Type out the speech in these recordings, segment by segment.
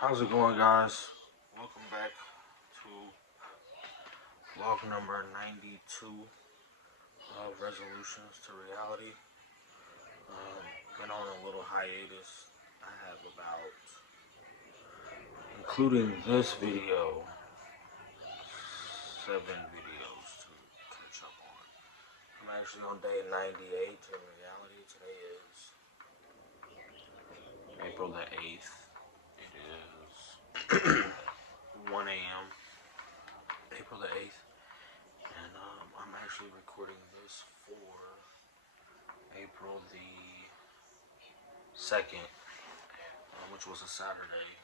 How's it going, guys? Welcome back to vlog number 92 of Resolutions to Reality. Been on a little hiatus. I have about, including this video, 7 videos to catch up on. I'm actually on day 98 in reality. Today is April the 8th. It is 1 a.m. April the 8th. And I'm actually recording this for April the 2nd, which was a Saturday,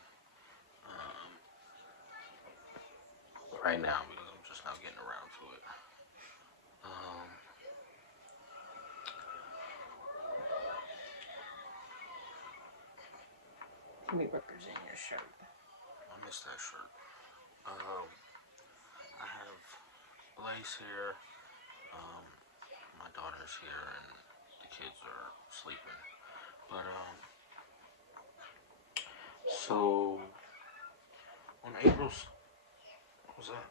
right now, because I'm just now getting around to it. Let me represent your shirt. I missed that shirt. I have Lace here, my daughter's here, and the kids are sleeping. But, so, on April's, what was that?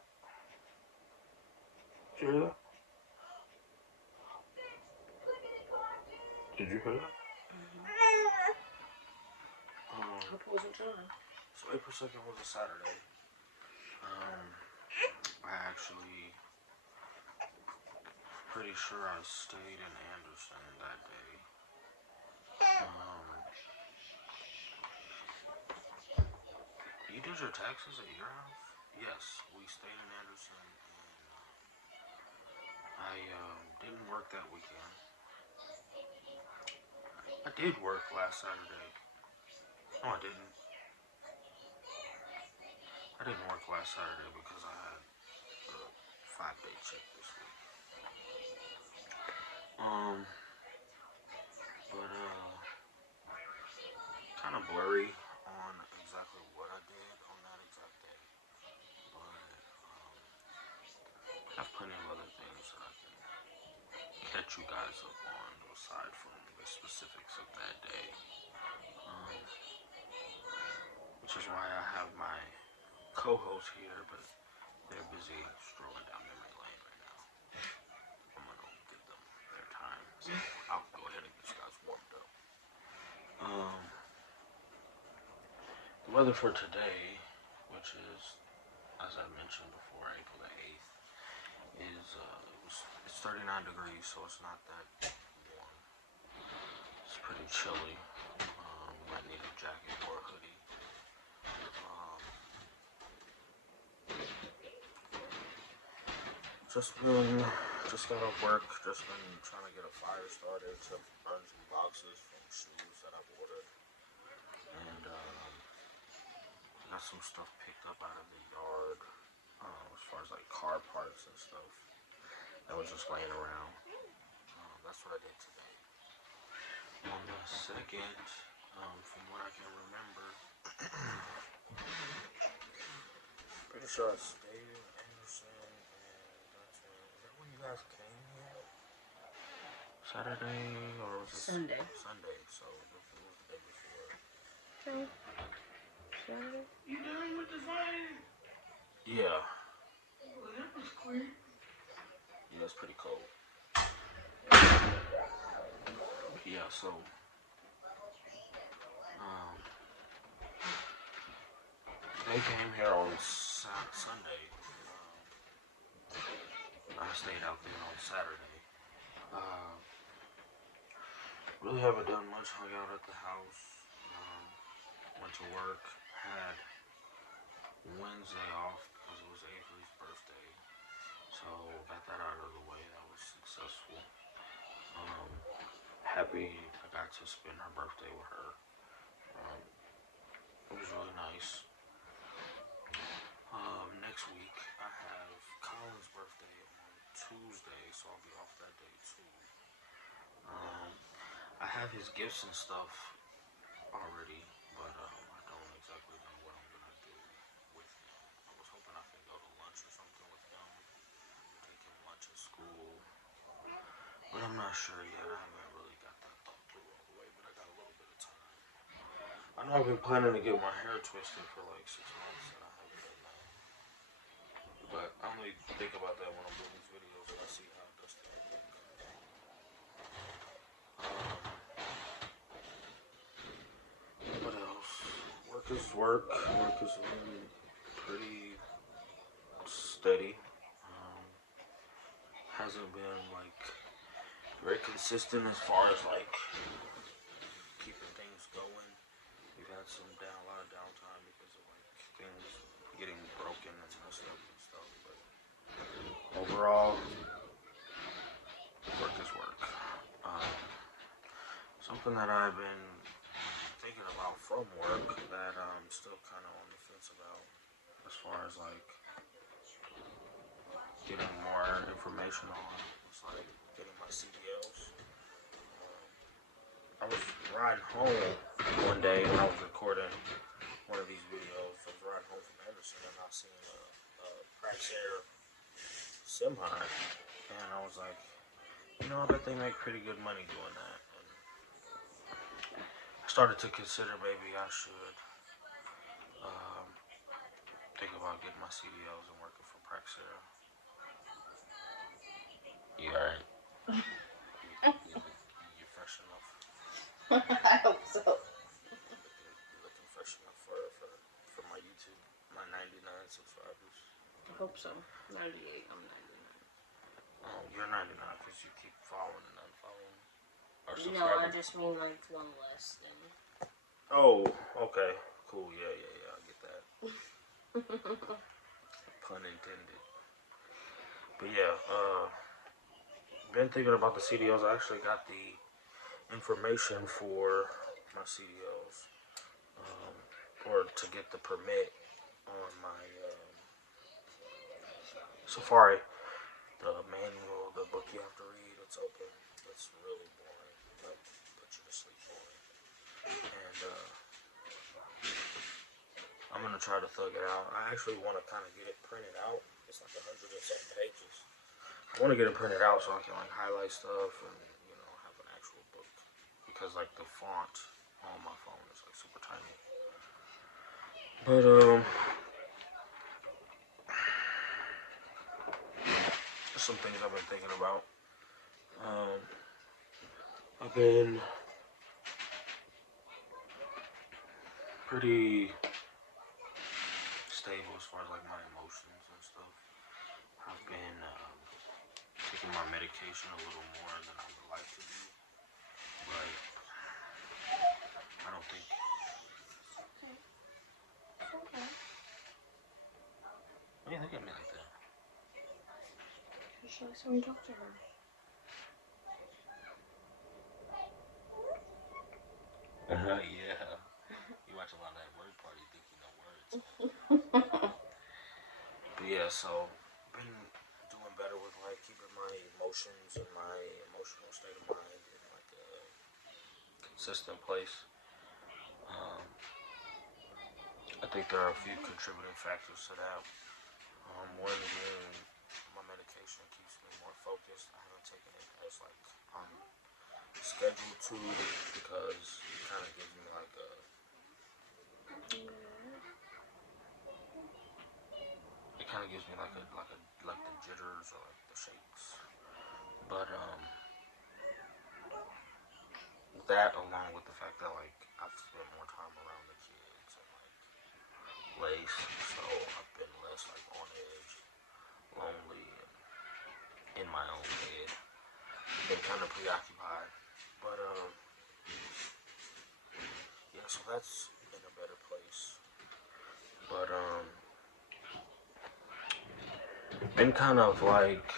Did you hear that? Did you hear that? Hope it wasn't John. So April 2nd was a Saturday. I actually, pretty sure I stayed in Anderson that day. You did your taxes at your house? Yes, we stayed in Anderson, and I didn't work that weekend. I did work last Saturday. No, I didn't. I didn't work last Saturday because I had a 5-day check this week. But kind of blurry on exactly what I did on that exact day. But I have plenty of other things that I can catch you guys up on aside from the specifics of that day. Which is why I have my co-host here, but they're busy strolling down memory lane right now. I'm gonna give them their time. So I'll go ahead and get you guys warmed up. The weather for today, which is, as I mentioned before, April the 8th, is it's 39 degrees, so it's not that warm. It's pretty chilly. Might need a jacket or a hoodie. Just got off work, just been trying to get a fire started to burn some boxes from shoes that I've ordered. And got some stuff picked up out of the yard, as far as like car parts and stuff that was just laying around. That's what I did today. On the 2nd, from what I can remember, pretty sure I stayed in Anderson. You guys came here Saturday or was it Sunday? Sunday, so it was the day before. Okay. Sunday? You done with the fire? Yeah. Well, that was quick. Yeah, it's pretty cold. Yeah, so they came here on Sunday. I stayed out there on Saturday. Really haven't done much. Hung out at the house. Went to work. Had Wednesday off because it was Avery's birthday. So got that out of the way. That was successful. Happy I got to spend her birthday with her. It was really nice. Next week I have Colin's birthday on Tuesday, so I'll be off that day too. I have his gifts and stuff already, but I don't exactly know what I'm gonna do with him. I was hoping I could go to lunch or something with him, take him lunch at school, but I'm not sure yet. I haven't really got that thought through all the way, but I got a little bit of time. I I know I've been planning to get my hair twisted for like 6 months and I haven't done that. But I only think about that when I'm doing these videos and I see how dusty I look. What else? Work is work. Work is really pretty steady. Hasn't been like very consistent as far as like keeping things going. We've had a lot of downtime because of like things getting broken and messed up and stuff. But overall, work is work. Something that I've been thinking about from work that I'm still kind of on the fence about, as far as like getting more information on, was like getting my CDLs. I was riding home one day when I was recording one of these videos. I was riding home from Anderson and I seen a Praxair semi, and I was like, you know, I bet they make pretty good money doing that. And I started to consider maybe I should think about getting my CDLs and working for Praxair. You alright? You're fresh enough. I hope so. You're looking fresh enough for my YouTube, my 99 subscribers. I hope so. 98, I'm 99. Oh, you're 99 because you keep following and unfollowing. No, I just mean like one less than. Oh, okay. Cool. Yeah, I get that. Pun intended. But yeah, been thinking about the CDLs. I actually got the information for my CDLs, or to get the permit on my Safari. The manual, the book you have to read, it's open. It's really boring. Like, put you to sleep boring. And I'm gonna try to thug it out. I actually want to kind of get it printed out. It's like 100 and something pages. I want to get it printed out so I can like highlight stuff and have an actual book, because like the font on my phone is like super tiny. But some things I've been thinking about. I've been pretty stable as far as like my emotions and stuff. I've been taking my medication a little more than I would like to do, but I don't think. Okay. Okay. Why do you look at me like that? Because she likes when you talk to her. Yeah. You watch a lot of that word party, you think you know words. But yeah, so been doing better with like keeping my emotions and my emotional state of mind in like a consistent place. I think there are a few contributing factors to that. One being my medication keeps me more focused. I haven't taken it as like scheduled to, because it kind of gives me like a like the jitters or like the shakes. But that, along with the fact that like I've spent more time around the kids and like Lace, so I've been less like on edge, lonely, and in my own head. Been kind of preoccupied, but yeah, so that's in a better place. But been kind of like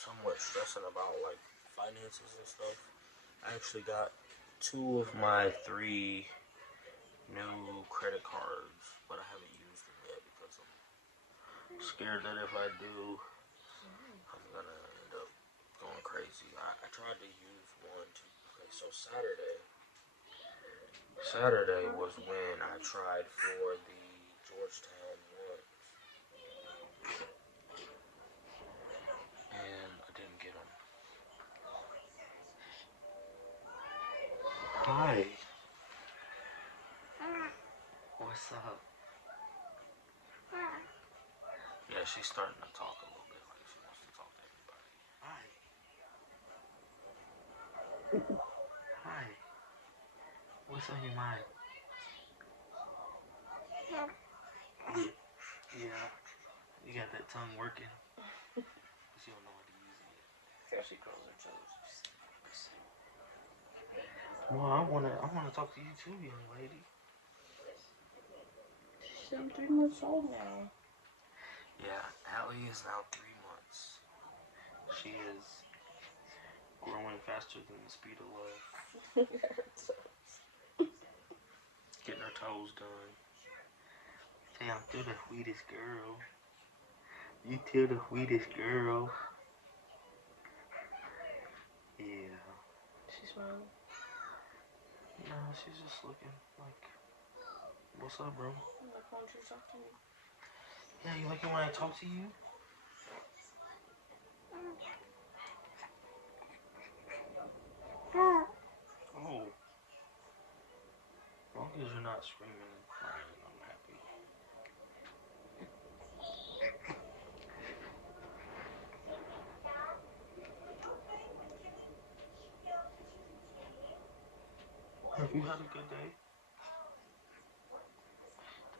somewhat stressing about like finances and stuff. I actually got 2 of my 3 new credit cards, but I haven't used them yet because I'm scared that if I do, I'm gonna end up going crazy. I tried to use one to, okay, so Saturday was when I tried for the Georgetown one, and I didn't get them. What's up? Yeah, she's starting to talk a little bit like she wants to talk to everybody. Hi. Hi. What's on your mind? Yeah. You got that tongue working. But you don't know how to use it yet. She curls her toes. Well, I wanna talk to you too, young lady. I'm 3 months old now. Yeah, Allie is now 3 months. She is growing faster than the speed of light. Getting her toes done. Say, I'm still the sweetest girl. You still the sweetest girl. Yeah. She's smiling. No, she's just looking like, what's up, bro? Like, why don't you talk to me? Yeah, you like it when I talk to you? Oh. As long as you're not screaming and crying, I'm happy. Have you had a good day?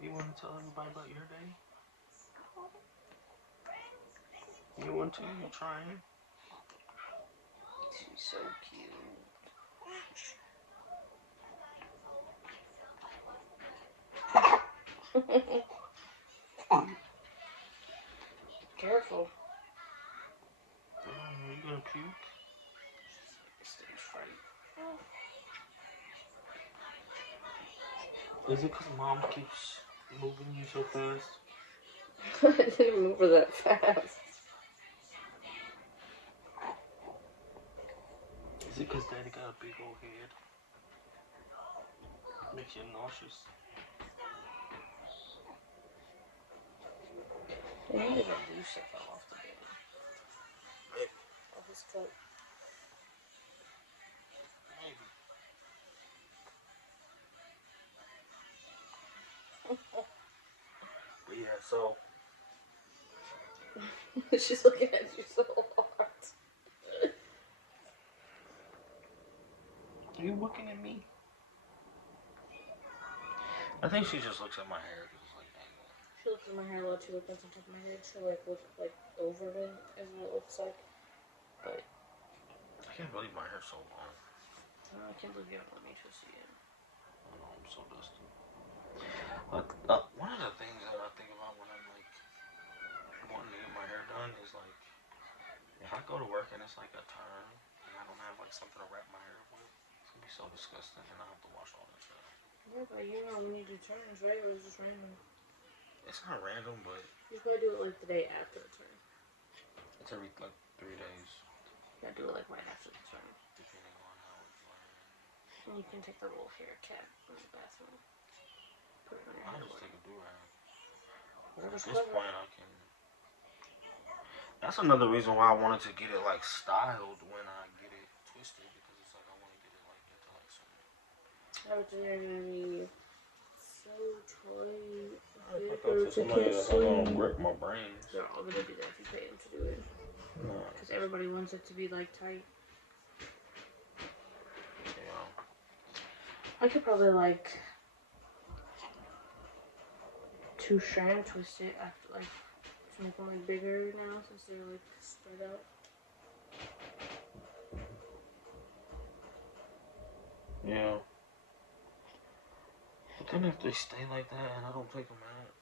Do you want to tell everybody about your day? You want to? You trying? She's so cute. Careful. Are you gonna puke? Stage fright. Is it because mom keeps moving you so fast? I didn't move her that fast. Is it because daddy got a big old head? Makes you nauseous? I need to do stuff off the bed. Maybe. Off his foot. Maybe. But yeah, so. She's looking at you so hard. Are you looking at me? I think she just looks at my hair because it's like, dang. She looks at my hair while she looks on top of my head. She'll like look like over it is what it looks like. But I can't believe my hair's so long. I can't believe you haven't let me to see it. I know, I'm so dusty. One of the things that I think about when I'm like wanting to get my hair done is like if I go to work and it's like a turn and I don't have like something to wrap my hair with, it's gonna be so disgusting and I have to wash all that shit. Yeah, but you know when you do turns, right? Or is it just random? It's not random, but You probably do it like the day after the turn. it's every like 3 days. You gotta do it like right after the turn. Depending on how it's like. And you can take the little hair cap from the bathroom. Put it on your I'll hair. just take a do-rag. Whatever's At this clever. point I can. That's another reason why I wanted to get it like styled when I get it twisted because it's like I want to get it like into like some. I would think they're gonna be so tight. I thought somebody that's gonna grip my brains. They're all gonna do that if you pay them to do it. Nah. Because everybody wants it to be like tight. Yeah. I could probably like 2-strand twist it after like to make them like bigger now since they're like spread out. Yeah. But then if they stay like that and I don't take them out,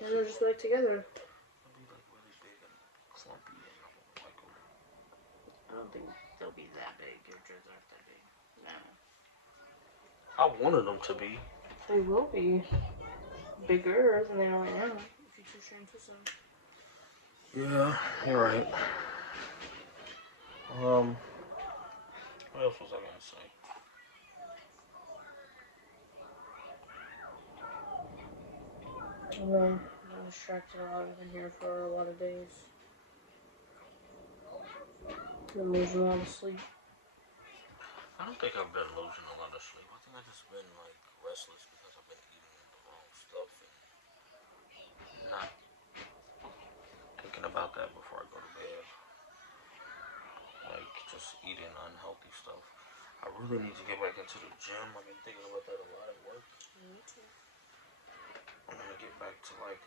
Then they'll just be like together. they'll be like really big and clumpy and I won't like them. I don't think they'll be that big. Your dreads aren't that big. No. I wanted them to be. They will be bigger than they are right now if you 2-strand twist them. Yeah, you're right. What else was I gonna say? I'm distracted a lot. I've been here for a lot of days. Been losing a lot of sleep. I don't think I've been losing a lot of sleep. I think I've just been like restless because I've been eating and not thinking about that before I go to bed. Like, just eating unhealthy stuff. I really need to get back into the gym. I've been thinking about that a lot at work. Me too. I'm gonna get back to like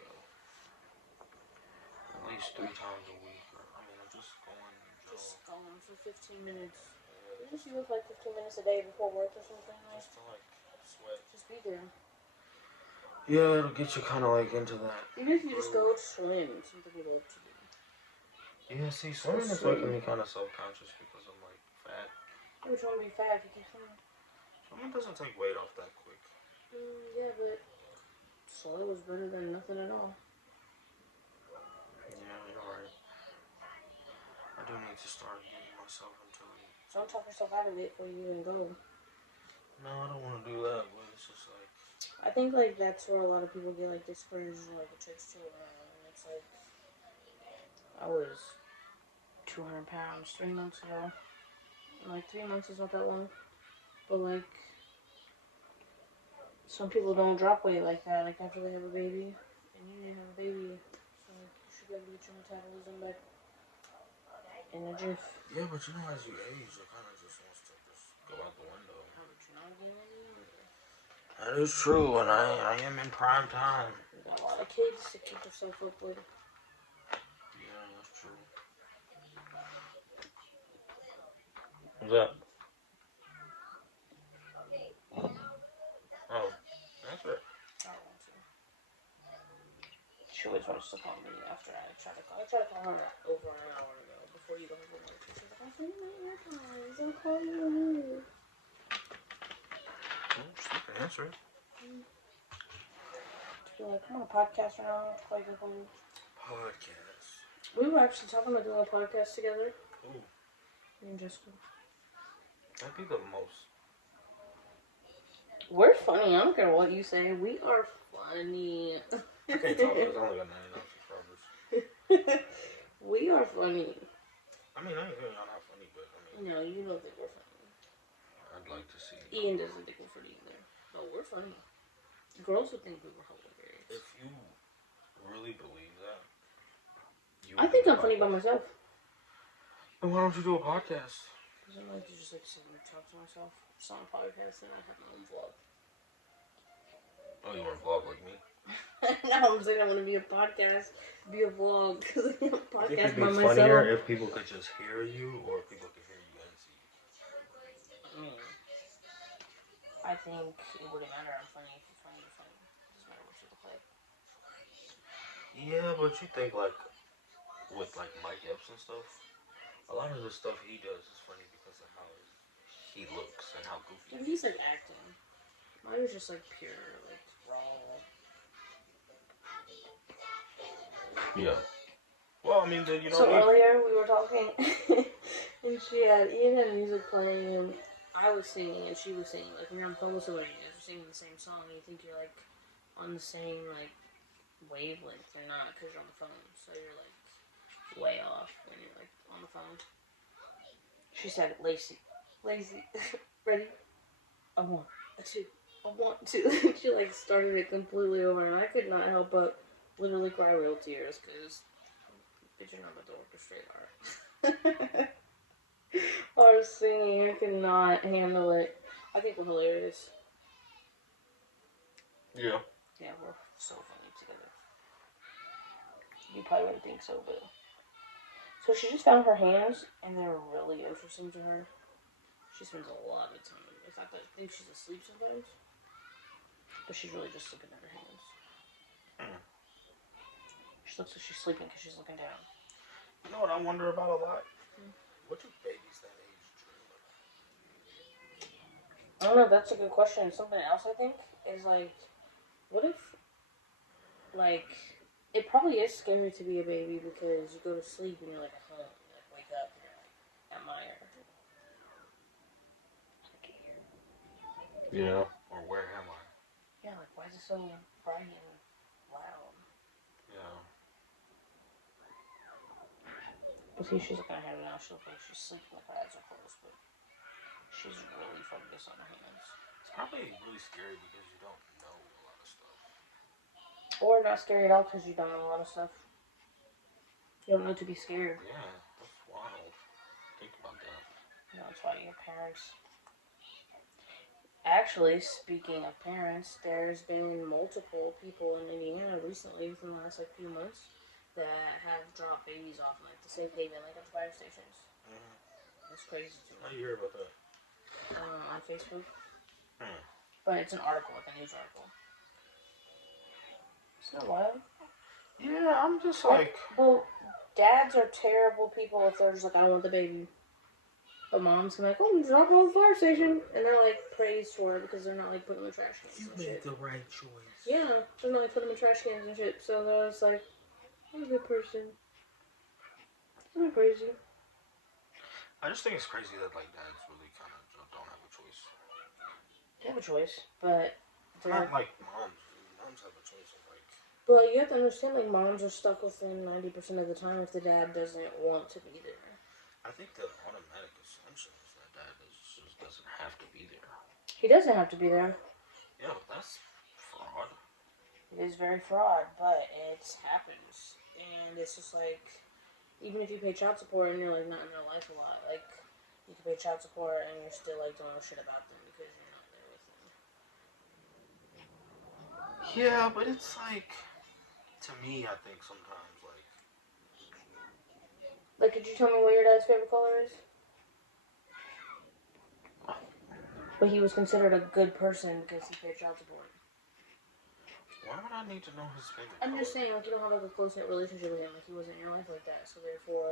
at least 3 times a week. I'm just going to Just jog. going for 15 minutes. Yeah, Even if you go for like 15 minutes a day before work or something, like, just to like sweat. just be there. Yeah, it'll get you kind of like into that. Even if you just go swim, it's something you love to do. Yeah, see, swimming is swim. making me kind of self-conscious because I'm like fat. Which one would be fat if you keep swimming? Swimming doesn't take weight off that quick. Yeah, but slow is better than nothing at all. Yeah, you're right. I do need to start getting myself into it. Don't talk yourself out of it before you even go. No, I don't want to do that, but it's just like... I think, like, that's where a lot of people get, like, discouraged, like, it takes too long. And it's like, I was 200 pounds 3 months ago. And, like, 3 months is not that long. But, like, some people don't drop weight like that, like, after they have a baby. And you didn't have a baby. So, like, you should be able to get your metabolism back in a jiff. Yeah, but you know, as you age, it kind of just wants to just go out the window. Oh, but you're not getting any younger. That is true, and I am in prime time. You got a lot of kids to keep yourself up with. Yeah, that's true. What's that? Oh, that's it. I don't want to. She always wants to call me after I try to call. I tried to call her over an hour ago before you go home from work. She's like, I'll send you my AirPods. I'll call you. Oh, she can answer it. She'd be like, I'm on a podcast right now. I'll call you home. Podcast. We were actually talking about doing a podcast together. Ooh. Me and Jessica. That'd be the most. We're funny. I don't care what you say. We are funny. I can't talk because I only got 99 subscribers. We are funny. I mean, I ain't saying y'all not funny, but I mean... No, you don't think we're funny. I'd like to see... Ian doesn't think we're funny either. No, we're funny. Girls would think we were hilarious. If you really believe that... I think I'm funny by myself. Then why don't you do a podcast? Because I like to just like sit and talk to myself. Just on a podcast and I have my own vlog. Oh, you want to vlog like me? No, I'm saying I want to be a podcast, be a vlog, because I am a podcast by myself. Funnier if people could just hear you, or if people could hear you and see you. I think it wouldn't matter. I'm funny. If you're funny, you're funny. It doesn't matter what you look like. Yeah, but you think like with like Mike Epps and stuff, a lot of the stuff he does is funny because of how he looks and how goofy. And he's like acting. Mine was just like pure, like raw. Yeah. Well, I mean, then you know. So earlier we were talking, and she had Ian had music playing, and I was singing, and she was singing. Like when you're on the phone with somebody, you guys are singing the same song, and you think you're like on the same like wavelength. You're not, because you're on the phone, so you're like way off when you're like on the phone. She said, "Lazy, lazy, ready? A 1, a 2, a 1, 2." She like started it completely over, and I could not help but literally cry real tears because bitch, you're not about to orchestrate art. Our singing, I could not handle it. I think we're hilarious. Yeah. Yeah, we're so funny together. You probably wouldn't think so, but so she just found her hands, and they're really interesting to her. She spends a lot of time with. I think she's asleep sometimes, but she's really just looking at her hands. She looks like she's sleeping because she's looking down. You know what I wonder about a lot? What do babies that age dream about? I don't know. That's a good question. Something else I think is like, what if, like, it probably is scary to be a baby because you go to sleep and you're like at home, you like wake up and you're like, am I? Yeah. Or where am I? Yeah, like why is it so bright and loud? Yeah. But see, she's looking at her now. She looks like she's sleeping with her eyes are closed, but she's really focused on her hands. It's probably really scary because you don't know a lot of stuff. Or not scary at all because you've done a lot of stuff. You don't need to be scared. Yeah, that's wild. Think about that. That's why your parents. Actually, speaking of parents, there's been multiple people in Indiana recently, within the last few months, that have dropped babies off in the safe haven, at the fire stations. That's crazy to How me. you hear about that? On Facebook. Hmm. But it's an article, a news article. Isn't that wild? Yeah, I'm just like. Well, dads are terrible people if they're just I don't want the baby. But moms can oh, drop it off the fire station. And they're praised for it because they're not putting them in trash cans You and made shit. the right choice. Yeah, they're not putting them in trash cans and shit. So they're just I'm a good person. I'm not crazy. I just think it's crazy that dads really kind of don't have a choice. They have a choice, but not like moms. Moms have a choice of But you have to understand, moms are stuck within 90% of the time if the dad doesn't want to be there. I think the automatic assumption is that dad just doesn't have to be there. He doesn't have to be there. Yeah, but that's fraud. It is very fraud, but it happens. And it's just even if you pay child support and you're not in their life a lot, you can pay child support and you're still don't know shit about them because you're not there with them. Yeah, but it's to me, I think sometimes could you tell me what your dad's favorite color is? But he was considered a good person because he paid child support. Why would I need to know his favorite I'm color? just saying, you don't have a close-knit relationship with him. He wasn't in your life like that. So therefore,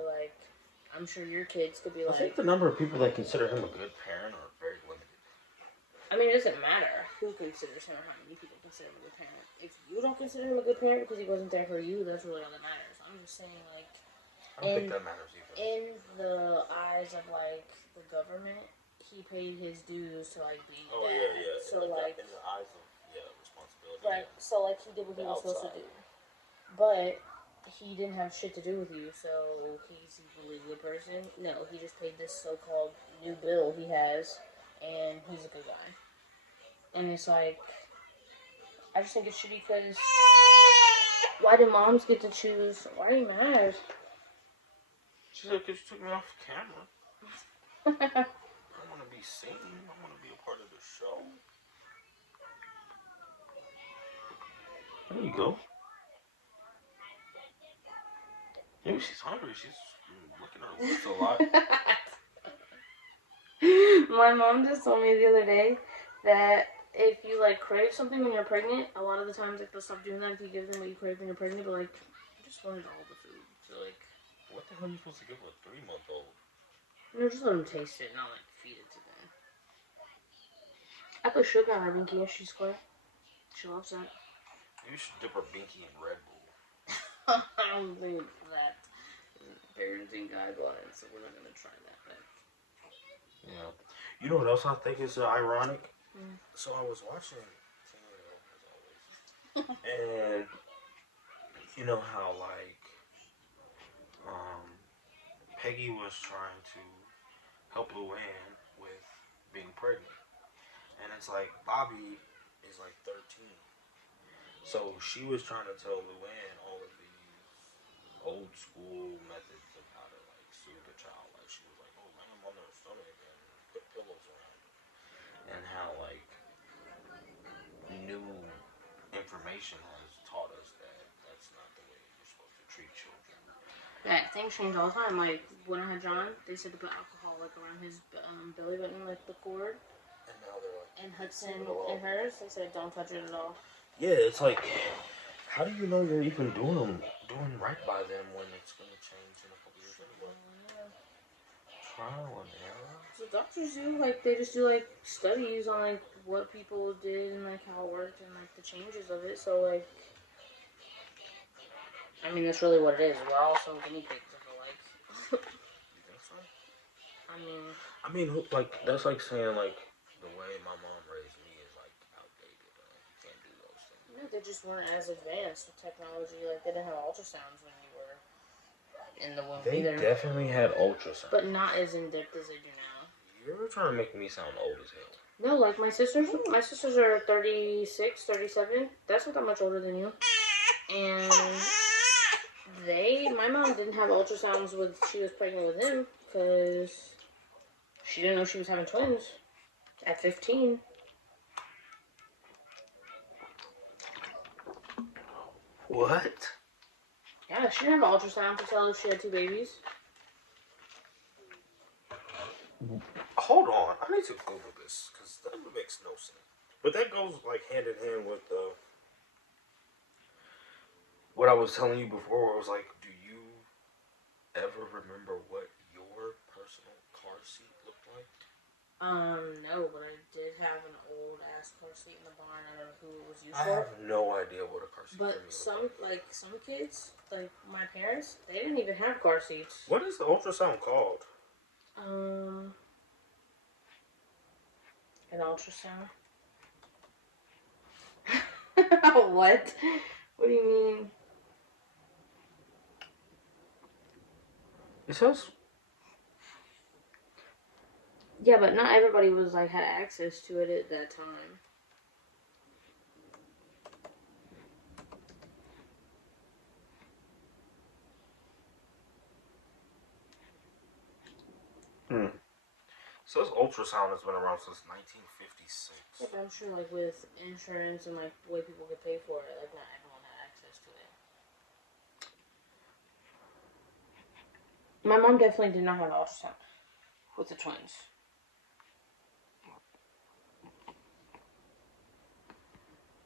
I'm sure your kids could be I think the number of people that consider him a good parent are very limited. I mean, it doesn't matter who considers him or how many people consider him a good parent. If you don't consider him a good parent because he wasn't there for you, that's really all that matters. I'm just saying, I don't think that matters either. In the eyes of, the government, he paid his dues to, being a dad. Yeah. So, in the eyes of, responsibility. Right, so, he did what he was supposed to do. But he didn't have shit to do with you, so he's equally a good person. No, he just paid this so-called new bill he has, and he's a good guy. And it's I just think it's shitty because why do moms get to choose? Why are you mad? She's like, because you took me off camera. I want to be seen. I want to be a part of the show. There you go. Maybe she's hungry. She's looking at her lips a lot. My mom just told me the other day that if you crave something when you're pregnant, a lot of the times they'll stop doing that if you give them what you crave when you're pregnant. But you just wanted all the food, so what the hell are you supposed to give a 3-month-old? No, just let them taste it, not feed it to them. I put sugar on her binky and she's square. She loves that. You should dip her binky in Red Bull. I don't think that parenting guidelines, so we're not gonna try that. Yeah. You know what else I think is ironic? So I was watching TNA, as always. And you know how Peggy was trying to help Luann with being pregnant. And it's Bobby is 13. So she was trying to tell Luann all of these old school methods of how to soothe a child. She was oh, lay him on their stomach and put pillows around him. And how new information has taught us that that's not the way you're supposed to treat children. Yeah, things change all the time. When I had John, they said to put alcohol around his belly button, the cord. And now they're and Hudson and hers, they said don't touch it at all. Yeah, it's how do you know you're even doing right by them when it's gonna change in a couple years anyway? Trial and error. So doctors do they just do studies on what people did and how it worked and the changes of it. So I mean that's really what it is. We're also guinea pigs. I feel like. You think so? I mean, that's saying the way my mom raised me is outdated. You can't do those things. No, they just weren't as advanced with technology. They didn't have ultrasounds when you were in the womb either. They definitely had ultrasounds, but not as in depth as they do now. You're trying to make me sound old as hell. No, my sisters are 36, 37. That's not that much older than you. And my mom didn't have ultrasounds when she was pregnant with him because she didn't know she was having twins at 15. What? Yeah, she didn't have an ultrasound to tell her she had 2 babies. Hold on, I need to Google this because that makes no sense. But that goes like hand in hand with what I was telling you before. Where I was like, do you ever remember what your personal car seat looked like? No, but I did have an old ass car seat in the barn. I don't know who it was used I for. have no idea what a car seat But some kids, like my parents, they didn't even have car seats. What is the ultrasound called? An ultrasound. What? What do you mean? It says. Yeah, but not everybody was like had access to it at that time. So this ultrasound has been around since 1956. Yeah, but I'm sure like with insurance and like the way people could pay for it, like not everyone had access to it. My mom definitely did not have an ultrasound with the twins.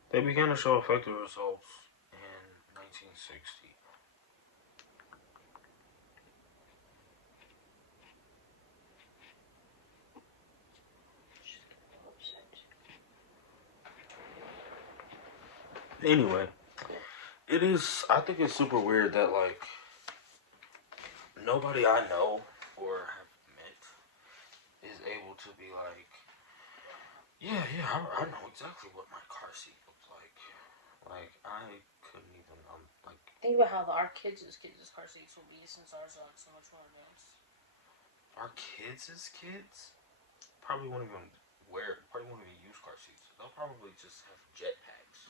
They began to show effective results in 1960. Anyway, I think it's super weird that, like, nobody I know or have met is able to be like, yeah, I know exactly what my car seat looks like. Like, I couldn't even, like... Think about how our kids' car seats will be since ours are like so much more advanced. Our kids' kids probably won't even use car seats. They'll probably just have jetpacks.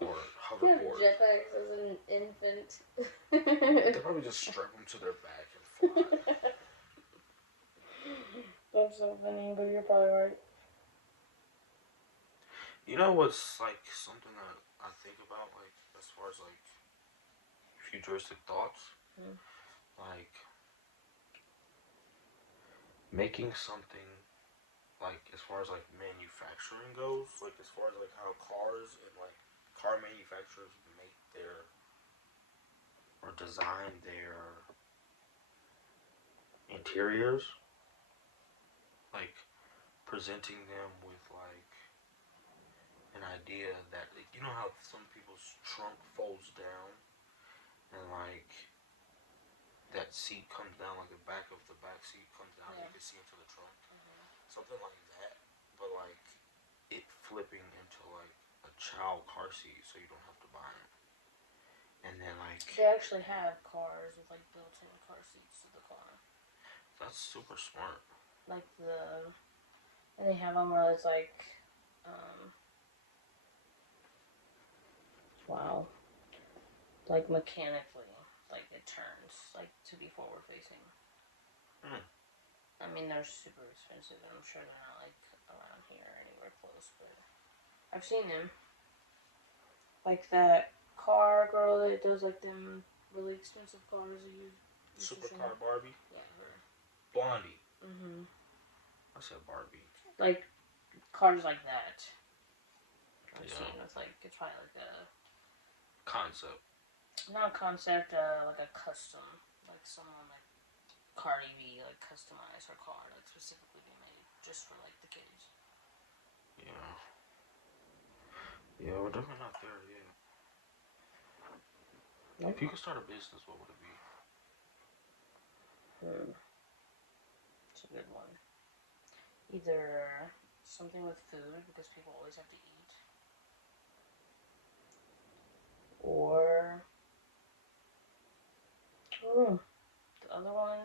Or hoverboards. Jetpacks as an infant. They'll probably just strap them to their back and fly. That's so funny, but you're probably right. You know what's like something that I think about, like as far as like futuristic thoughts? Like making something like as far as like manufacturing goes, like as far as like how cars and like car manufacturers make their or design their interiors, like presenting them with like an idea that you know how some people's trunk folds down and like that seat comes down, like the back of the back seat comes down, and you can see into the trunk. Something like that, but like it flipping into like a child car seat, so you don't have to buy it. And then like they actually have cars with like built-in car seats to the car. That's super smart. Like and they have them where it's like, wow, like mechanically, like it turns like to be forward facing. I mean, they're super expensive, and I'm sure they're not like around here or anywhere close, but I've seen them. Like that car girl that does like them really expensive cars that you Supercar Barbie? Yeah, her. Blondie. I said Barbie. Like cars like that. I've seen with like it's probably like a concept. Not a concept, like a custom, like someone like Cardi B like customize her car, like specifically be made just for like the kids. Yeah. Yeah, we're definitely not there yet. Nope. If you could start a business, what would it be? It's a good one. Either something with food, because people always have to eat. Or the other one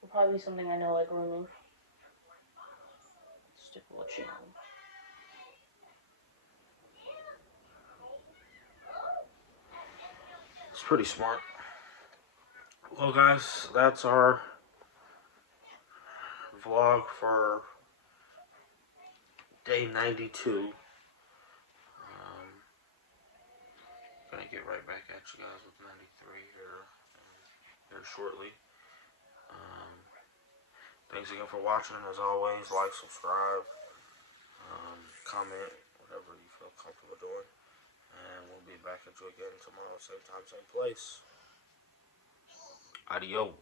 would probably be something I know, like grooming. Stick with what you know. pretty smart. Well, guys, that's our vlog for day 92. Gonna get right back at you guys with 93 here shortly. Thanks again for watching. As always, like, subscribe, comment, whatever you feel comfortable doing. And we'll be back at you again tomorrow, same time, same place. Adios.